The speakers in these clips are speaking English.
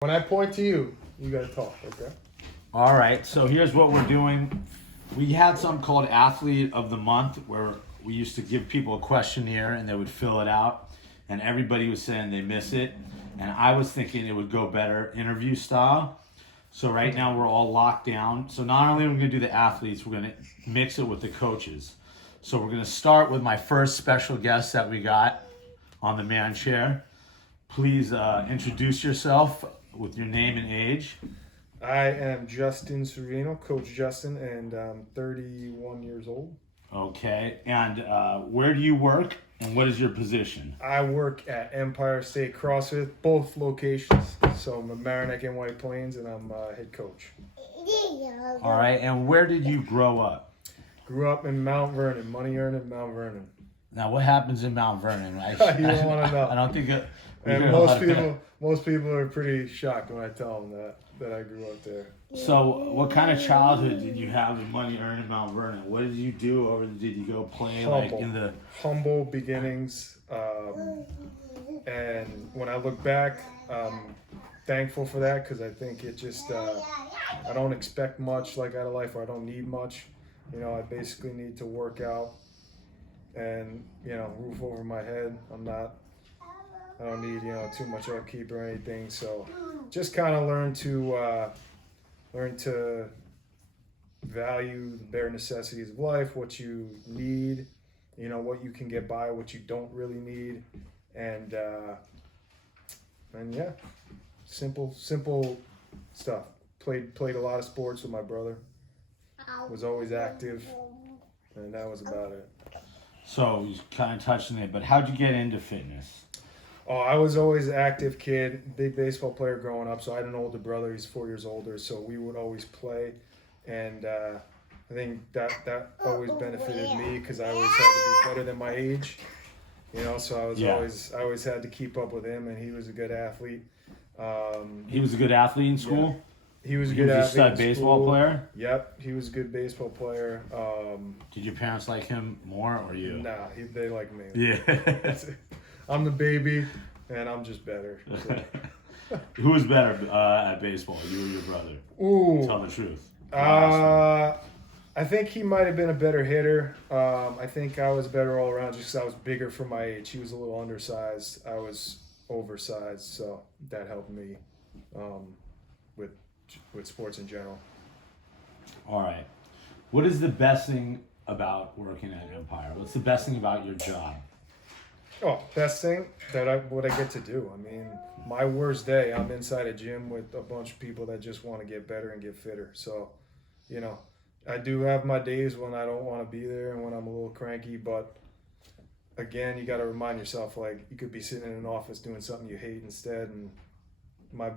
When I point to you, you gotta talk, okay? All right, so here's what we're doing. We had something called Athlete of the Month where we used to give people a questionnaire and they would fill it out, and everybody was saying they miss it. And I was thinking it would go better interview style. So right now we're all locked down. So not only are we going to do the athletes, we're going to mix it with the coaches. So we're going to start with my first special guest that we got on the man chair. Please introduce yourself with your name and age. I am Justin Sereno, Coach Justin, and I'm 31 years old. Okay, and where do you work and what is your position? I work at Empire State CrossFit, both locations. So I'm a Mamaroneck and White Plains, and I'm head coach. All right, and where did you grow up? Grew up in Mount Vernon, money earned in Mount Vernon. Now, what happens in Mount Vernon? You don't want to know. I don't think And most people are pretty shocked when I tell them that I grew up there. So, what kind of childhood did you have in money earned in Mount Vernon? What did you do, or did you go play like in the? Humble beginnings, and when I look back, I'm thankful for that because I think it just I don't expect much like out of life, or I don't need much. You know, I basically need to work out and roof over my head. I don't need too much upkeep or anything. So just kind of learn to value the bare necessities of life, what you need, what you can get by, what you don't really need, and yeah, simple stuff. Played a lot of sports with my brother. Was always active, and that was about it. So you kind of touched on it, but how'd you get into fitness? Oh, I was always an active kid, big baseball player growing up. So I had an older brother. He's 4 years older. So we would always play. And I think that always benefited me because I always had to be better than my age. So I always had to keep up with him, and he was a good athlete. He was a good athlete in school? Yeah. He was a good athlete. He was a stud baseball player? Yep, he was a good baseball player. Did your parents like him more or you? Nah, they like me. Yeah. I'm the baby, and I'm just better. So. Who was better at baseball, you or your brother? Ooh. Tell the truth. I think he might have been a better hitter. I think I was better all around just because I was bigger for my age. He was a little undersized. I was oversized, so that helped me with sports in general. All right. What is the best thing about working at Empire? What's the best thing about your job? Oh, best thing what I get to do. I mean, my worst day, I'm inside a gym with a bunch of people that just want to get better and get fitter. So, I do have my days when I don't want to be there and when I'm a little cranky, but again, you got to remind yourself, like, you could be sitting in an office doing something you hate instead, and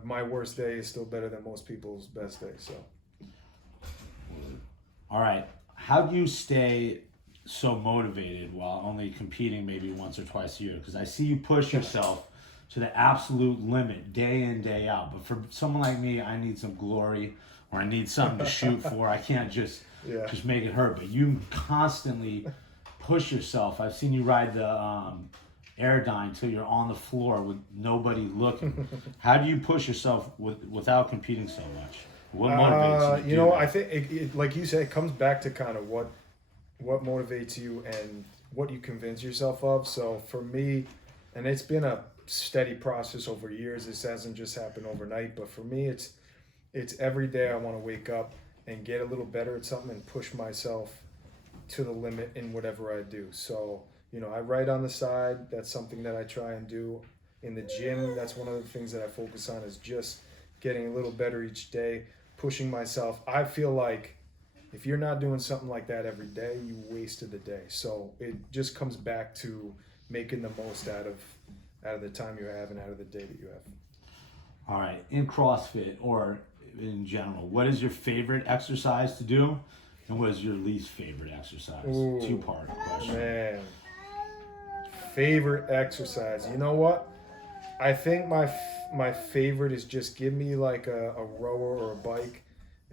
my worst day is still better than most people's best day. So, all right, how do you stay so motivated while only competing maybe once or twice a year? Because I see you push yourself to the absolute limit day in, day out. But for someone like me, I need some glory, or I need something to shoot for. I can't just make it hurt. But you constantly push yourself. I've seen you ride the Airdyne till you're on the floor with nobody looking. How do you push yourself without competing so much? What motivates you? I think it, like you said, it comes back to kind of what motivates you and what you convince yourself of. So for me, and it's been a steady process over years. This hasn't just happened overnight, but for me, it's every day I want to wake up and get a little better at something and push myself to the limit in whatever I do. So, I write on the side. That's something that I try and do. In the gym, that's one of the things that I focus on, is just getting a little better each day, pushing myself. I feel like if you're not doing something like that every day, you wasted the day. So it just comes back to making the most out of the time you have and out of the day that you have. All right, in CrossFit or in general, what is your favorite exercise to do, and what is your least favorite exercise? Ooh, two-part question. Man, favorite exercise. You know what? I think my favorite is just give me like a rower or a bike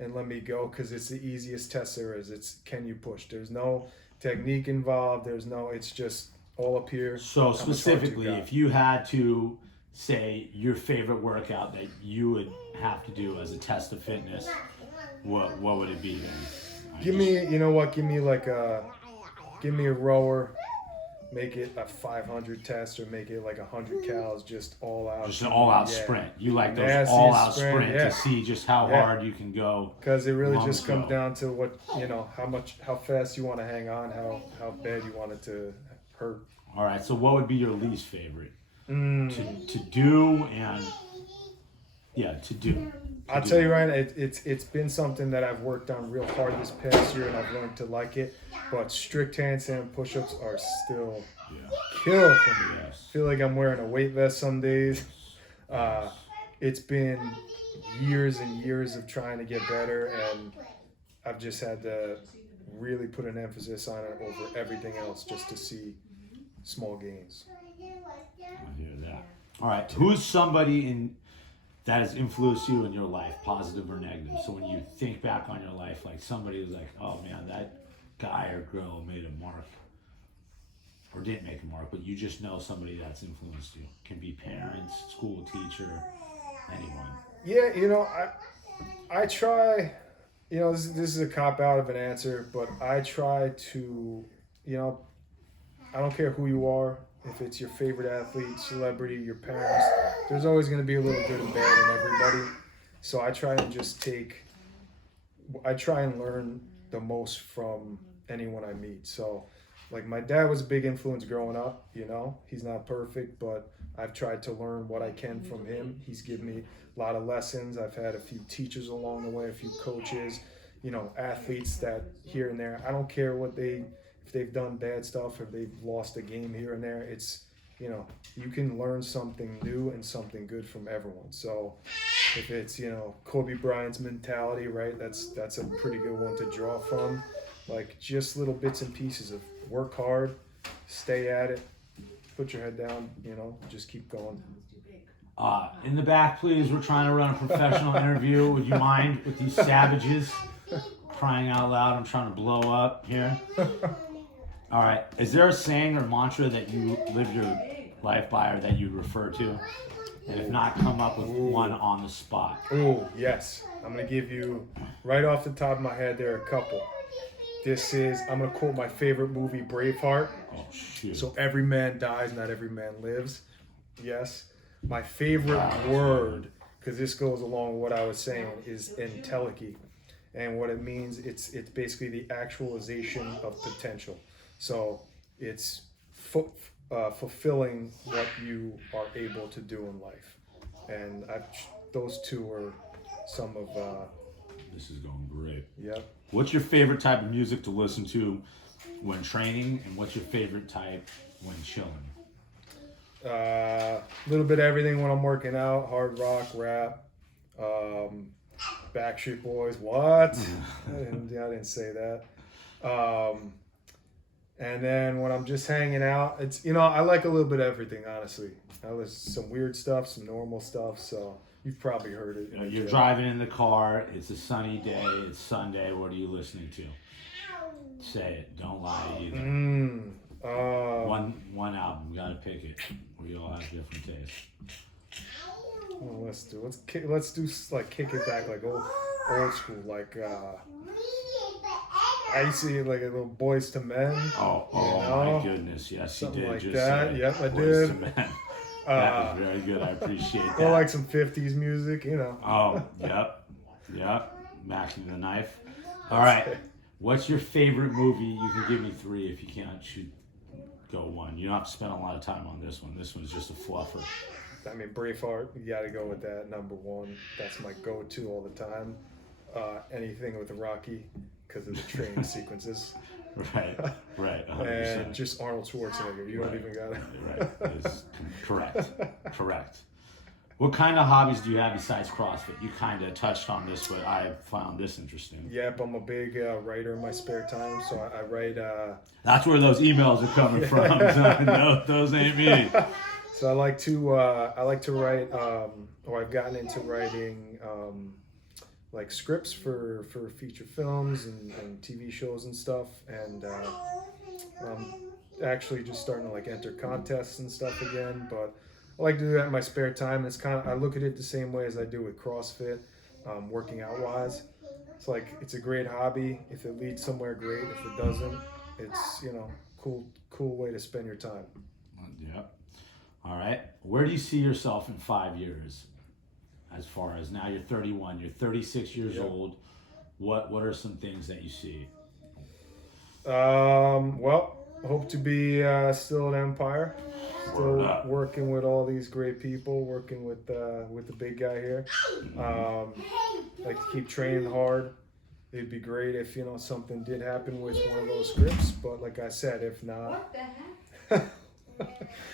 and let me go, because it's the easiest test there is. It's can you push? There's no technique involved. It's just all up here. So specifically, if you had to say your favorite workout that you would have to do as a test of fitness, what would it be then? Give me, you know what? Give me a rower. Make it a 500 test or make it like 100 cals, just all out. Just an all-out Yeah. sprint. You like those Nasty all-out sprint, sprint yeah. to see just how Yeah. hard you can go. Because it really Lungs just comes go. down to what, how fast you want to hang on, how bad you want it to hurt. All right. So what would be your least favorite Mm. to do and to do? I'll tell you, Ryan, it's been something that I've worked on real hard this past year, and I've learned to like it. But strict handstand push-ups are still kill for me. Yes. I feel like I'm wearing a weight vest some days. It's been years and years of trying to get better, and I've just had to really put an emphasis on it over everything else just to see small gains. I hear that. All right. Who's somebody that has influenced you in your life, positive or negative? So when you think back on your life, like somebody was like, oh man, that guy or girl made a mark. Or didn't make a mark, but you just know somebody that's influenced you. Can be parents, school teacher, anyone. Yeah, I try, this is a cop out of an answer, but I try to, I don't care who you are, if it's your favorite athlete, celebrity, your parents, there's always going to be a little good and bad in everybody. So I try and learn the most from anyone I meet. So, like, my dad was a big influence growing up, he's not perfect, but I've tried to learn what I can from him. He's given me a lot of lessons. I've had a few teachers along the way, a few coaches, athletes that here and there. I don't care if they've done bad stuff or they've lost a game here and there. It's, you can learn something new and something good from everyone. So if it's, Kobe Bryant's mentality, right, that's a pretty good one to draw from. Like, just little bits and pieces of work hard, stay at it, put your head down, just keep going. In the back, please. We're trying to run a professional interview. Would you mind with these savages crying out loud? I'm trying to blow up here. All right. Is there a saying or mantra that you live your life by or that you refer to? And if not, come up with one on the spot. Oh, yes. I'm going to give you, right off the top of my head, there are a couple. I'm going to quote my favorite movie, Braveheart. Oh, shoot. So every man dies, not every man lives. Yes. My favorite word, because this goes along with what I was saying, is entelechy. And what it means, it's basically the actualization of potential. So it's fulfilling what you are able to do in life. And those two are some of... This is going great. Yep. What's your favorite type of music to listen to when training, and what's your favorite type when chilling? Little bit of everything when I'm working out: hard rock, rap, Backstreet Boys. What? I didn't say that. And then when I'm just hanging out, it's I like a little bit of everything. Honestly, I listen to some weird stuff, some normal stuff. So you've probably heard it. You're driving in the car. It's a sunny day. It's Sunday. What are you listening to? Say it. Don't lie either. One album. You gotta pick it. We all have different tastes. Let's do like kick it back like old school, like I used to like a little Boys to Men. Oh my goodness, yes, you Something did. like Just that. say Yep, I Boyz did. II Men. That was very good. I appreciate that. Or like some 50s music, Oh, yep. Macking the knife. All right. What's your favorite movie? You can give me 3 if you can't. Should go 1. You don't have to spend a lot of time on this one. This one's just a fluffer. I mean, Braveheart, you got to go with that, number 1. That's my go-to all the time. Anything with Rocky, because of the training sequences. Right. 100%. And just Arnold Schwarzenegger. You don't even got it. Right. It's correct. What kind of hobbies do you have besides CrossFit? You kind of touched on this, but I found this interesting. Yep, I'm a big writer in my spare time, so I write... That's where those emails are coming from. No, those ain't me. So I like to write, or I've gotten into writing like scripts for feature films and TV shows and stuff, and I'm actually just starting to like enter contests and stuff again. But I like to do that in my spare time. It's kind of, I look at it the same way as I do with CrossFit, working out wise. It's like it's a great hobby. If it leads somewhere, great. If it doesn't, it's cool way to spend your time. Yep. All right. Where do you see yourself in 5 years? As far as now, you're 31. You're 36 years Yep. old. What are some things that you see? Well, hope to be still at Empire, Word still up. working with all these great people, working with the big guy here. Like to keep training hard. It'd be great if something did happen with one of those scripts, but like I said, if not, What the heck?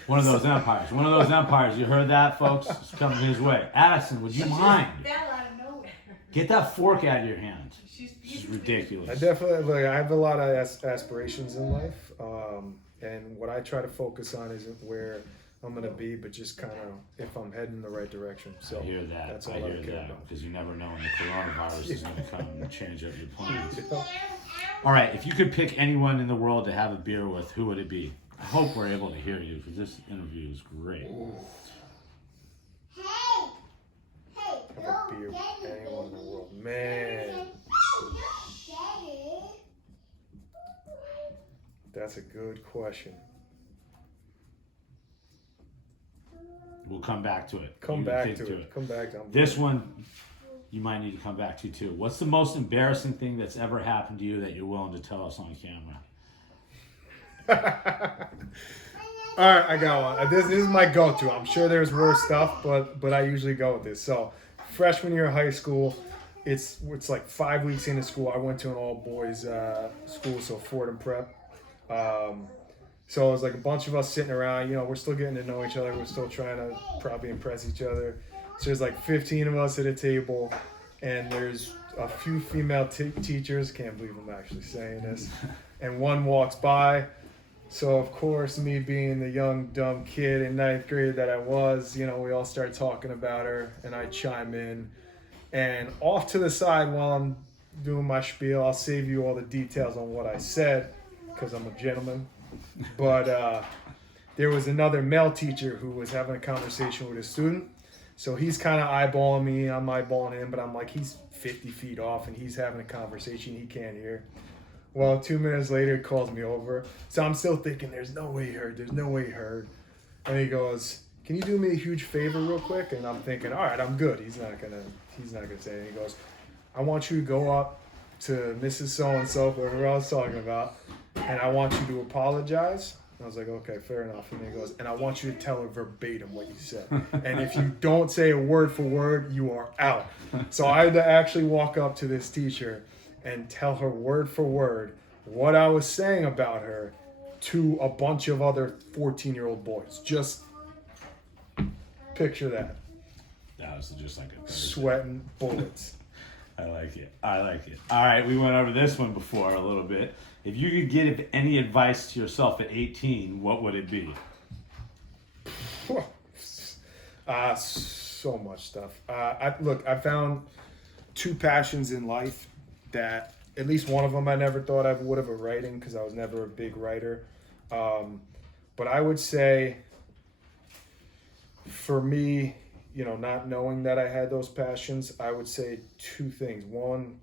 One of those empires. One of those empires. You heard that, folks? It's coming his way. Addison, would you mind? Fell out of nowhere. Get that fork out of your hand. She's This is beautiful. ridiculous. I definitely I have a lot of aspirations in life, and what I try to focus on isn't where I'm gonna be, but just kind of if I'm heading in the right direction. So I hear that. that's I all I hear care that. about. Because you never know when the coronavirus is going to come and change up your plans. You know? All right. If you could pick anyone in the world to have a beer with, who would it be? I hope we're able to hear you because this interview is great. Have a beer with anyone in the world, man. That's a good question. We'll come back to it. Come You back think to it. Come back to it. This one, you might need to come back to too. What's the most embarrassing thing that's ever happened to you that you're willing to tell us on camera? All right, I got one. This is my go-to. I'm sure there's worse stuff, but I usually go with this. So, freshman year of high school, it's like 5 weeks into school. I went to an all-boys school, so Fordham Prep. So it was like a bunch of us sitting around. We're still getting to know each other. We're still trying to probably impress each other. So there's like 15 of us at a table, and there's a few female teachers. Can't believe I'm actually saying this. And one walks by. So of course, me being the young dumb kid in ninth grade that I was, we all start talking about her, and I chime in. And off to the side while I'm doing my spiel, I'll save you all the details on what I said because I'm a gentleman. But there was another male teacher who was having a conversation with a student. So he's kind of eyeballing me, I'm eyeballing him, but I'm like, he's 50 feet off and he's having a conversation he can't hear. Well, 2 minutes later, he calls me over. So I'm still thinking, there's no way he heard. And he goes, can you do me a huge favor real quick? And I'm thinking, all right, I'm good. He's not gonna say anything. He goes, I want you to go up to Mrs. So-and-so, whoever I was talking about, and I want you to apologize. I was like, okay, fair enough. And then he goes, and I want you to tell her verbatim what you said. And if you don't say a word for word, you are out. So I had to actually walk up to this teacher and tell her word for word what I was saying about her to a bunch of other 14-year-old boys. Just picture that. That was just like a Sweating bullets. I like it. All right, we went over this one before a little bit. If you could give any advice to yourself at 18, what would it be? So much stuff. I found two passions in life that at least one of them I never thought I would have, a writing, because I was never a big writer. But I would say for me, not knowing that I had those passions, I would say two things. One,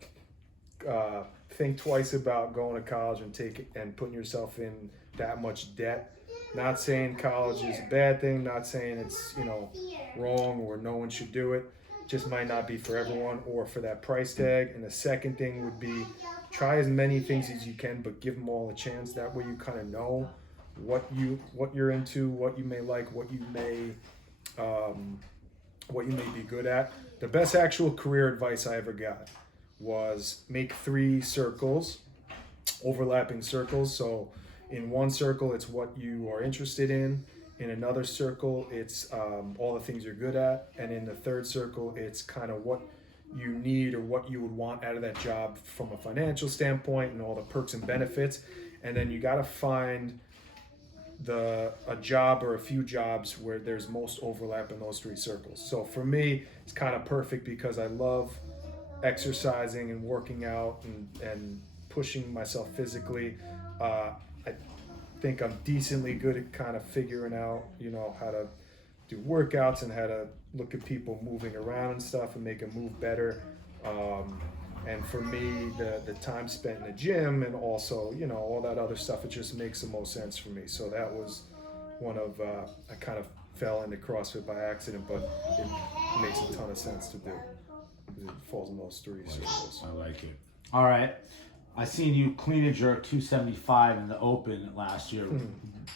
think twice about going to college and putting yourself in that much debt. Not saying college is a bad thing, not saying it's wrong or no one should do it. Just might not be for everyone or for that price tag. And the second thing would be try as many things as you can, but give them all a chance. That way you kind of know what you're into, what you may like, what you may be good at. The best actual career advice I ever got was make 3 circles, overlapping circles. So in one circle, it's what you are interested in. In another circle, it's all the things you're good at. And in the third circle, it's kind of what you need or what you would want out of that job from a financial standpoint and all the perks and benefits. And then you got to find a job or a few jobs where there's most overlap in those 3 circles. So for me, it's kind of perfect because I love exercising and working out and pushing myself physically. I think I'm decently good at kind of figuring out, how to do workouts and how to look at people moving around and stuff and make them move better. And for me, the time spent in the gym and also, you know, all that other stuff, it just makes the most sense for me. So that was one of, I kind of fell into CrossFit by accident, but it makes a ton of sense to do. It falls in those three circles. I like it. All right. I seen you clean and jerk 275 in the open last year.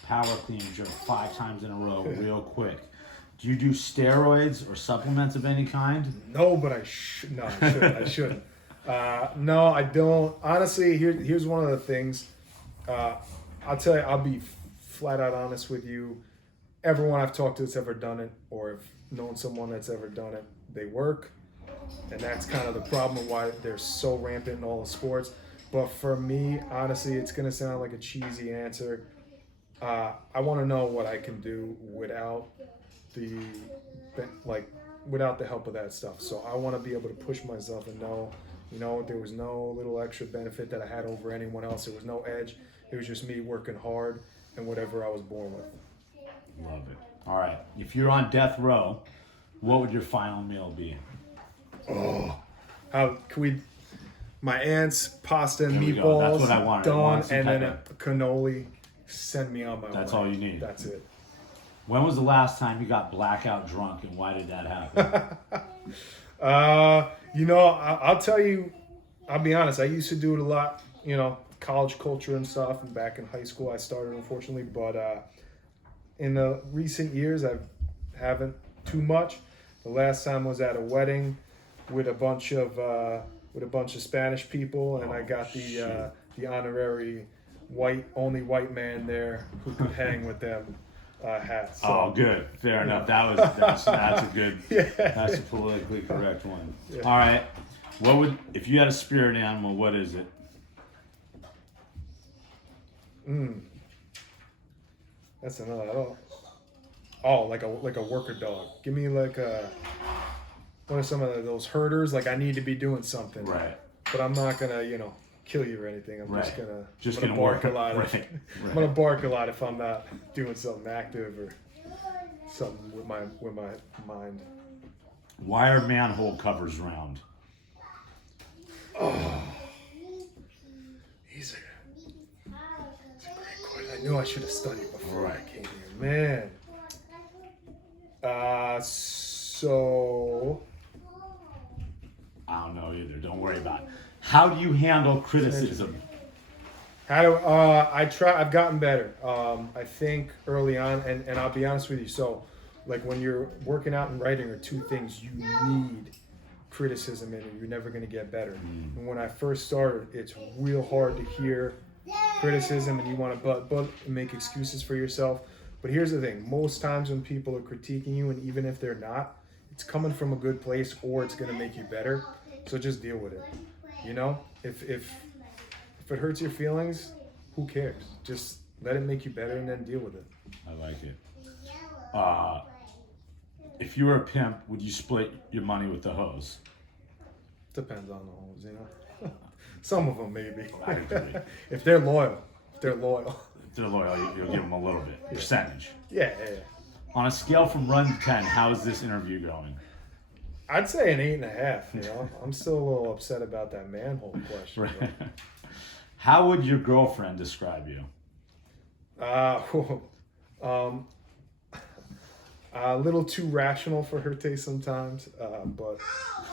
Power clean and jerk 5 times in a row, real quick. Do you do steroids or supplements of any kind? No, but I shouldn't. I shouldn't. No, I don't. Honestly, here's one of the things. I'll tell you, I'll be flat out honest with you. Everyone I've talked to that's ever done it, or have known someone that's ever done it, they work. And that's kind of the problem of why they're so rampant in all the sports. But for me, honestly, it's going to sound like a cheesy answer. I want to know what I can do without without the help of that stuff. So I want to be able to push myself and know, you know, there was no little extra benefit that I had over anyone else. There was no edge. It was just me working hard and whatever I was born with. Love it. All right. If you're on death row, what would your final meal be? Oh, how can we? My aunt's pasta and There we go. That's meatballs what I wanted. I done, wanted some and then type a cannoli. Send me on my way. That's all you need. That's it. When was the last time you got blackout drunk, and why did that happen? You know, I'll tell you. I'll be honest. I used to do it a lot. You know, college culture and stuff. And back in high school, I started, unfortunately. But in the recent years, I haven't too much. The last time was at a wedding with a bunch of Spanish people, and I got the honorary only white man there who could hang with them hat. So, Oh, good. Fair enough. That's a good. Yeah. That's a politically correct one. Yeah. All right. If you had a spirit animal, what is it? That's another. Oh, like a worker dog. Give me like one of some of those herders. Like I need to be doing something. Right. But I'm not gonna, kill you or anything. I'm Right. just Gonna bark work a lot. right. I'm gonna bark a lot if I'm not doing something active or something with my mind. Why are manhole covers round? It's a great question. I knew I should have studied before Right. I came here, man. So I don't know either. Don't worry about it. How do you handle criticism? how do I've gotten better. I think early on, and I'll be honest with you. So, like when you're working out and writing are two things you need criticism in, and you're never going to get better. And when I first started, it's real hard to hear criticism, and you want to but and make excuses for yourself. But here's the thing: most times when people are critiquing you, and even if they're not, it's coming from a good place, or it's going to make you better. So just deal with it. If it hurts your feelings, who cares? Just let it make you better, and then deal with it. I like it. If you were a pimp, would you split your money with the hoes? Depends on the hoes, Some of them maybe. I agree. If they're loyal. If they're loyal, you'll give them a little bit. Percentage. Yeah. On a scale from 1 to 10, how is this interview going? I'd say an 8.5. I'm still a little upset about that manhole question. Right. How would your girlfriend describe you? A little too rational for her taste sometimes, but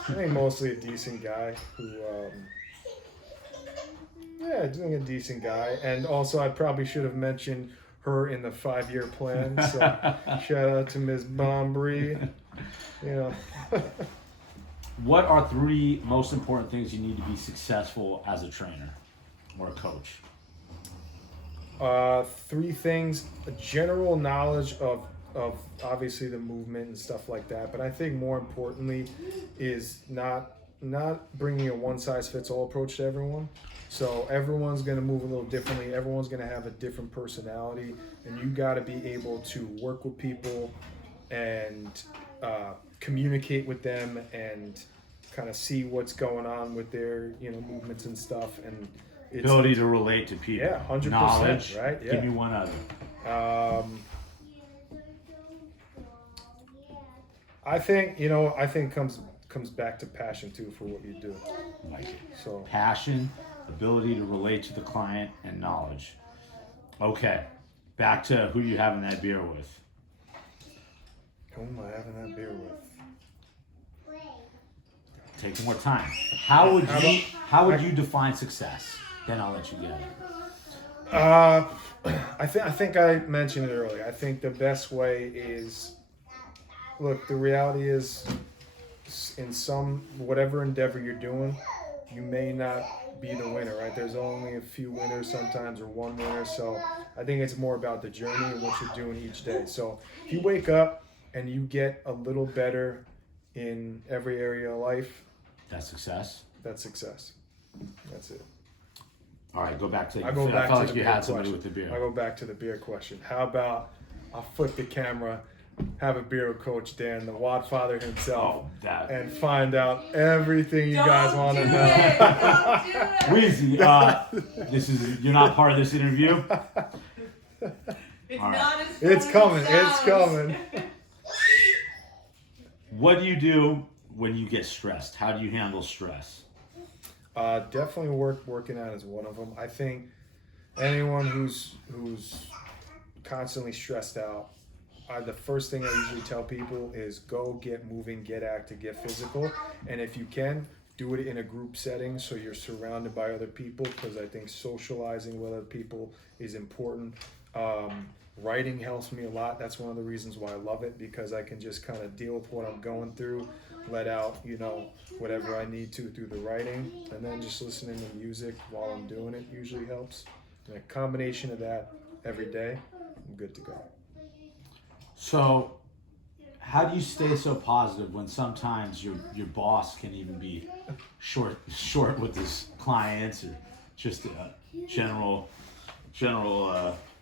I think mostly a decent guy who, doing a decent guy. And also, I probably should have mentioned her in the 5-year plan. So shout out to Ms. Bombry. What are 3 most important things you need to be successful as a trainer or a coach? 3 things: a general knowledge of obviously the movement and stuff like that, but I think more importantly is not bringing a one-size-fits-all approach to everyone. So everyone's going to move a little differently. Everyone's going to have a different personality, and you got to be able to work with people and communicate with them and kind of see what's going on with their movements and stuff. And it's Ability to relate to people. Yeah, 100%, Knowledge. right? Yeah. Give me one other. I think comes back to passion too for what you do. Like it. So Passion, ability to relate to the client, and knowledge. Okay, back to who you having that beer with. who am I having that beer with? Take more time. How would you define success? Then I'll let you get it. I think I mentioned it earlier. I think the best way is, look, the reality is, in some whatever endeavor you're doing, you may not be the winner, right? There's only a few winners sometimes, or one winner. So I think it's more about the journey and what you're doing each day. So if you wake up and you get a little better in every area of life, That's success. that's success. That's it. All right, go back to. I go back felt to like the you beer had somebody question. with the beer. I go back to the beer question. How about I'll flip the camera, have a beer with Coach Dan, the Wadfather himself, Oh, that. and find out everything you guys want to Don't know. do it. Don't do it. Wheezy, you're not part of this interview. It's All right. not as fun It's as it coming. It's sounds. coming. What do you do when you get stressed? How do you handle stress? Definitely working out is one of them. I think anyone who's constantly stressed out, the first thing I usually tell people is go get moving, get active, get physical, and if you can, do it in a group setting so you're surrounded by other people, because I think socializing with other people is important. Writing helps me a lot. That's one of the reasons why I love it, because I can just kind of deal with what I'm going through, let out, whatever I need to through the writing, and then just listening to music while I'm doing it usually helps. And a combination of that every day, I'm good to go. So, how do you stay so positive when sometimes your boss can even be short with his clients, or just general?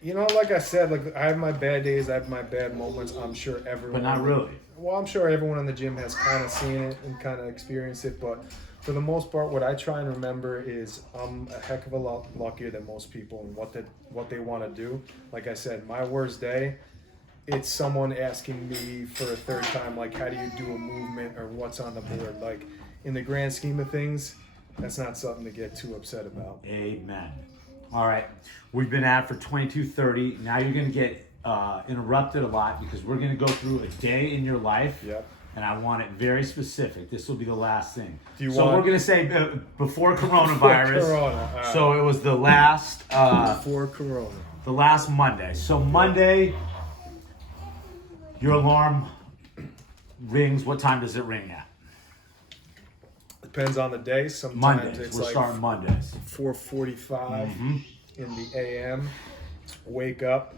Like I said, like I have my bad days, I have my bad moments. I'm sure everyone. But not really. Well, I'm sure everyone in the gym has kind of seen it and kind of experienced it, but for the most part, what I try and remember is I'm a heck of a lot luckier than most people in what they want to do. Like I said, my worst day, it's someone asking me for a third time, like, how do you do a movement or what's on the board? Like, in the grand scheme of things, that's not something to get too upset about. Amen. All right, we've been at it for 22:30. Now you're gonna get interrupted a lot because we're gonna go through a day in your life. Yep. And I want it very specific. This will be the last thing. want- we're gonna say before coronavirus. Corona, all right. So it was the last Before Corona. Monday. So Monday, your alarm rings. What time does it ring at? Depends on the day. Sometimes Mondays. it's We're like starting Mondays. 4:45 in the a.m. Wake up,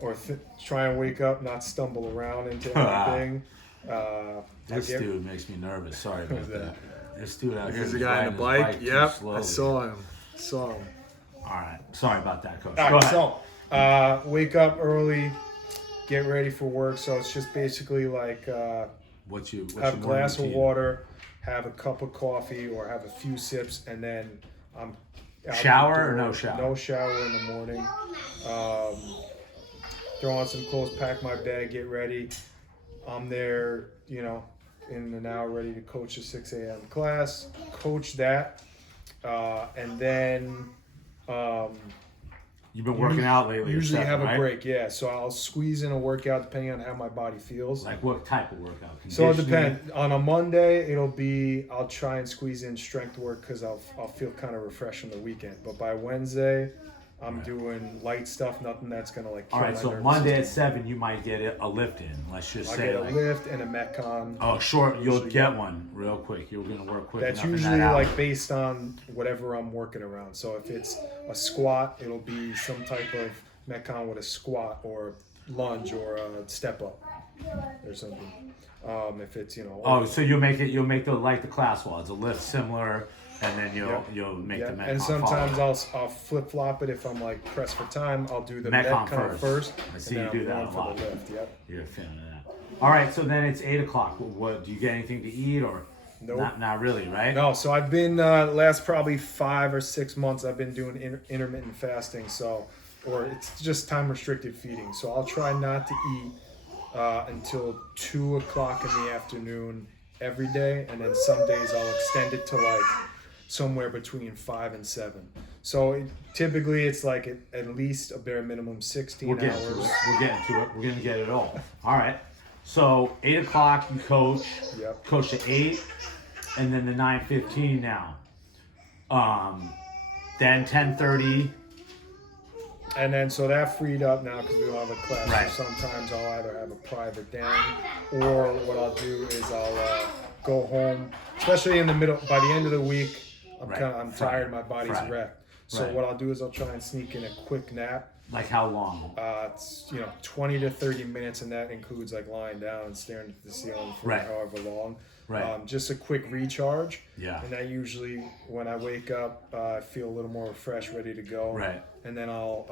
or try and wake up, not stumble around into anything. This dude makes me nervous. Sorry about Who's that. that? This dude out here. There's a is guy on the riding bike. his too Yep, slowly. I saw him. All right. Sorry about that, Coach. All Go right, ahead. so wake up early, get ready for work. So it's just basically like What's have a your glass of morning routine? water, have a cup of coffee, or have a few sips, and then I'm out Shower the or door. no shower? No shower in the morning. Throw on some clothes, pack my bag, get ready. I'm there, in an hour, ready to coach the 6 a.m. class. Coach that, and then. You've been working out lately. Usually yourself, have a right? break, yeah. So I'll squeeze in a workout depending on how my body feels. Like what type of workout? So it Conditioning? depends. On a Monday, I'll try and squeeze in strength work because I'll feel kind of refreshed on the weekend. But by Wednesday, I'm doing light stuff, nothing that's gonna like kill All right, my so nervous Monday at system. 7, you might get a lift in. Let's just I'll say get a like, lift and a Metcon. oh, short. You'll Usually get one real quick. You're gonna work quick. That's enough in usually that hour. like based on whatever I'm working around. So if it's a squat, it'll be some type of Metcon with a squat or lunge or a step up or something. If it's Oh, so you'll make the like the class wall. It's a lift similar, and then you'll make the Metcon. and sometimes follow. I'll flip flop it if I'm like pressed for time. I'll do the Metcon Metcon first. first. I see and you then do that I'm a going lot. for the lift. Yep. You're a fan of that. All right, so then it's 8 o'clock. What do you get anything to eat or? Nope. Not really, right? No, so I've been last probably 5 or 6 months. I've been doing intermittent fasting. So, or it's just time restricted feeding. So I'll try not to eat until 2 o'clock in the afternoon every day, and then some days I'll extend it to like somewhere between 5 and 7. So typically it's like at least a bare minimum 16 We're getting to hours. it. We're getting to it. We're gonna get it all. All right. So 8 o'clock you coach. Yep. Coach at 8, and then the 9:15 now. Then 10:30. And then so that freed up now because we don't have a class. Right. So sometimes I'll either have a private down, or what I'll do is I'll go home, especially in the middle. By the end of the week, Right. I'm tired. My body's Friday. wrecked. So Right. what I'll do is I'll try and sneak in a quick nap. Like how long? It's 20 to 30 minutes, and that includes like lying down and staring at the ceiling for Right. however long. Right. Just a quick recharge. Yeah. And that usually, when I wake up, I feel a little more refreshed, ready to go. Right. And then I'll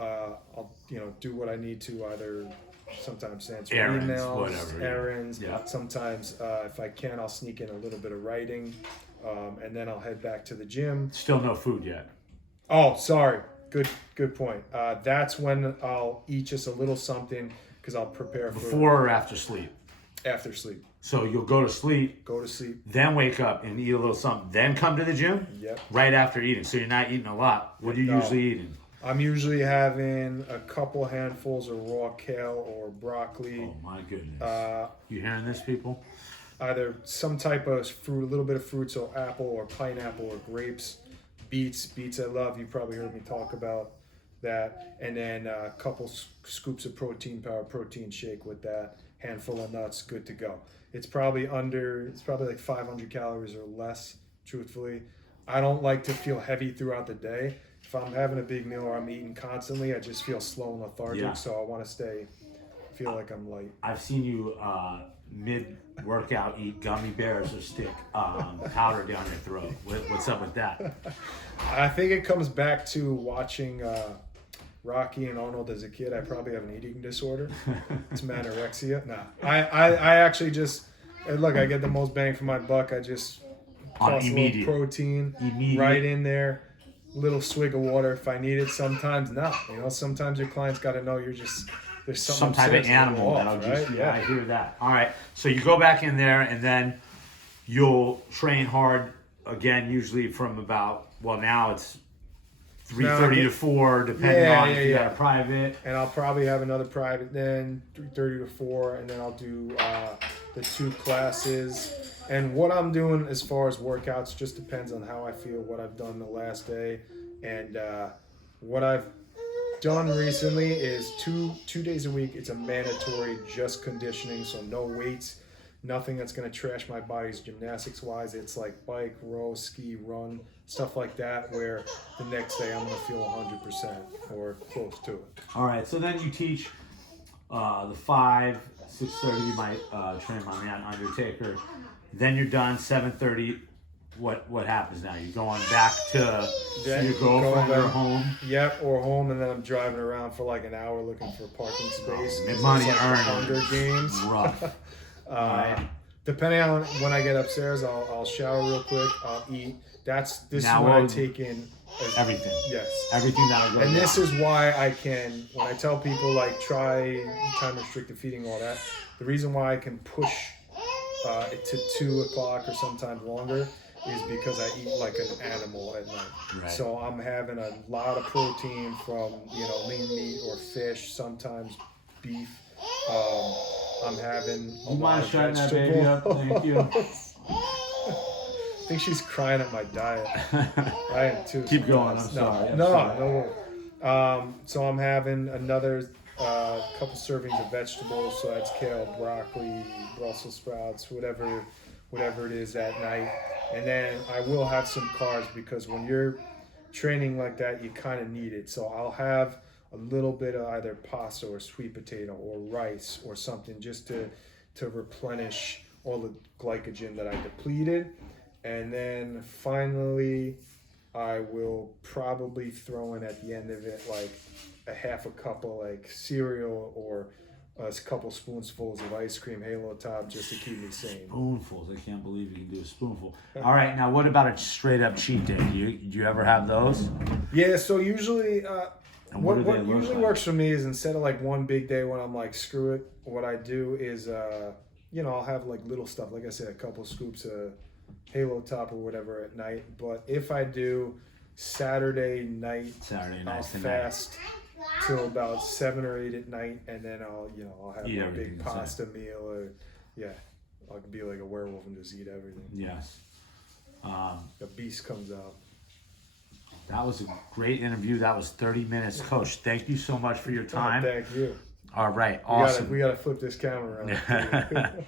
do what I need to, either sometimes answer Errands, emails, whatever, yeah. errands. Yeah. Sometimes if I can, I'll sneak in a little bit of writing, and then I'll head back to the gym. Still no food yet. Oh, sorry. Good point. That's when I'll eat just a little something because I'll prepare for Before or after sleep. after sleep. So you'll go to sleep, Go to sleep. then wake up and eat a little something, then come to the gym. Yep. Right after eating. So you're not eating a lot. What are you No. usually eating? I'm usually having a couple handfuls of raw kale or broccoli. Oh my goodness. You hearing this, people? Either some type of fruit, a little bit of fruit, so apple or pineapple or grapes, beets I love. You probably heard me talk about that. And then a couple scoops of protein powder, protein shake with that, handful of nuts, good to go. It's probably like 500 calories or less, truthfully. I don't like to feel heavy throughout the day. If I'm having a big meal or I'm eating constantly, I just feel slow and lethargic. Yeah. So I want to feel like I'm light. I've seen you mid-workout eat gummy bears or stick powder down your throat. What's up with that? I think it comes back to watching Rocky and Arnold as a kid. I probably have an eating disorder. It's anorexia. Nah, I actually just look. I get the most bang for my buck. I just toss a immediate. little protein Immediate. right in there. Little swig of water if I need it. Sometimes not. Sometimes your clients got to know you're just there's Some something type of upstairs a little animal off, that'll just, right? yeah, I hear that. All right. So you go back in there and then you'll train hard again, usually from about, now it's 3:30 to 4, depending on if you got a private. And I'll probably have another private then, 3:30 to 4, and then I'll do the 2 classes. And what I'm doing as far as workouts just depends on how I feel, what I've done the last day. And what I've done recently is two days a week. It's a mandatory just conditioning, so no weights, nothing that's going to trash my body's gymnastics wise. It's like bike, row, ski, run, stuff like that, where the next day I'm going to feel 100% or close to it. All right. So then you teach the 5, 6:30. You might train my man Undertaker. Then you're done 7:30. What happens now? You're going back to Then your girlfriend going or back- home. Yep, or home, and then I'm driving around for like an hour looking for parking space. Oh, It's money like the earned. Hunger Games. Rough. Right. Depending on when I get upstairs, I'll shower real quick. I'll eat. This is Now what I we'll- take in. Everything. Yes. Everything that'll go And down. this is why I can, when I tell people like try time restricted feeding, all that, the reason why I can push it to 2 o'clock or sometimes longer is because I eat like an animal at night. Right. So I'm having a lot of protein from lean meat or fish, sometimes beef. I'm having a You lot mind of shutting that baby up? Thank you. I think she's crying at my diet. I am too. Keep going, sometimes. I'm sorry, I'm No, sorry. no. So I'm having another couple servings of vegetables. So that's kale, broccoli, Brussels sprouts, whatever it is at night. And then I will have some carbs because when you're training like that, you kind of need it. So I'll have a little bit of either pasta or sweet potato or rice or something just to replenish all the glycogen that I depleted. And then finally, I will probably throw in at the end of it like a half a cup of like cereal or a couple spoonfuls of ice cream, Halo Top, just to keep me sane. Spoonfuls. I can't believe you can do a spoonful. All right. Now, what about a straight up cheat day? Do you ever have those? Yeah, so usually And What do they look usually like? works for me is instead of like one big day when I'm like screw it, what I do is you know, I'll have like little stuff, like I said, a couple scoops of Halo Top or whatever at night. But if I do Saturday night, Saturday I'll night tonight. fast till about 7 or 8 at night, and then I'll have Eat a everything big pasta meal, or I'll be like a werewolf and just eat everything. Yes. The beast comes out. That was a great interview. That was 30 minutes, Coach. Thank you so much for your time. Thank you. All right. Awesome. We gotta flip this camera around.